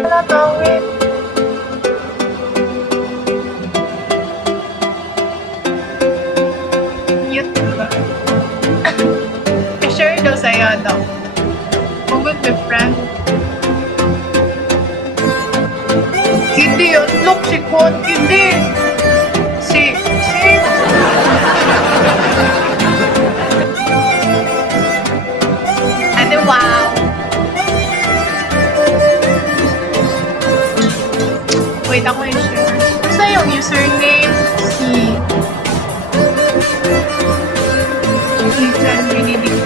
Wala tawid. Mute ba? I-share daw sa'yo daw. Google my friend. Hindi, unlock si Kwon. Hindi. Si. Ate, wow. Wait, ako i-share. Basta yung username, si Ethan Benedict.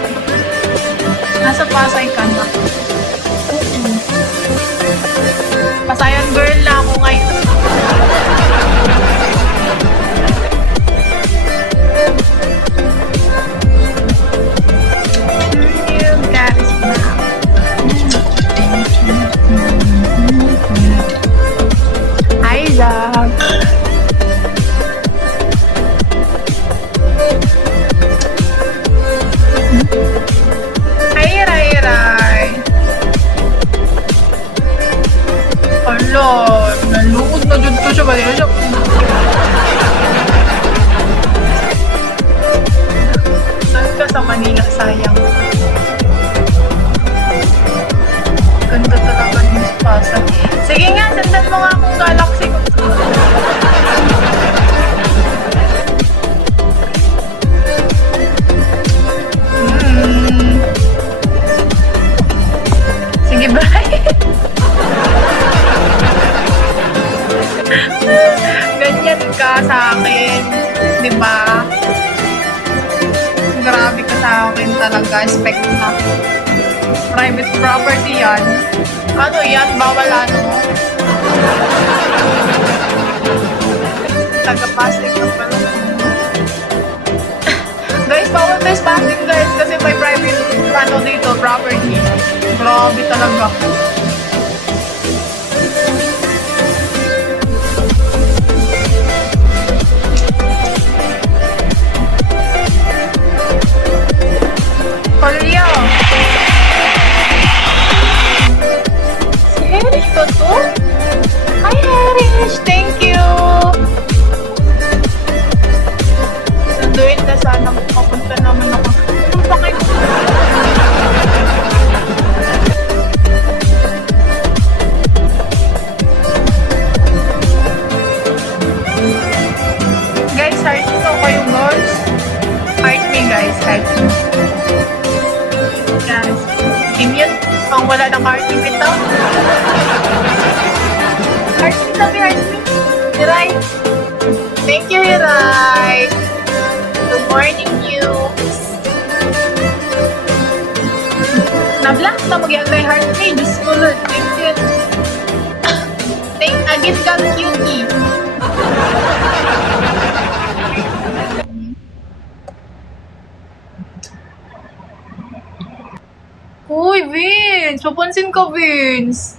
Nasa Pasay ka na. Pasayan girl na ako ngayon. You guys now. Hi, Zach. Hi, Rai. Hala, nalukod na dyan to siya. Bali na siya. Saan ka sa Manila? Sayang. Ganda talaga yung spasa. Sige nga, sendan mo nga akong galaxy ko. Sige, bye. Ganyan ka sa akin, di ba? Grabe ka sa akin talaga, expect na. Private property yan. Ano yan? Bawal ano? Taga-plastic ka pala. Guys, bawal trespassing guys kasi may private ano dito, property. Grabe talaga. Kolya! Si Herish ba to? Hi Herish! Thank you! Sunduin na sana papunta naman ako. Bakit? Guys, heart nyo kayo girls. Heart me guys, heart me. Guys, i-mute pang wala ng heart me ito. Heart me sabi, heart me. Hiray. Thank you, Hiray. Good morning, you. Na-black na mag-iang kay heart me. Diyos ko, Lord. Thank you. Thank agad kang cutie. Uy, Vince! Papansin ka, Vince!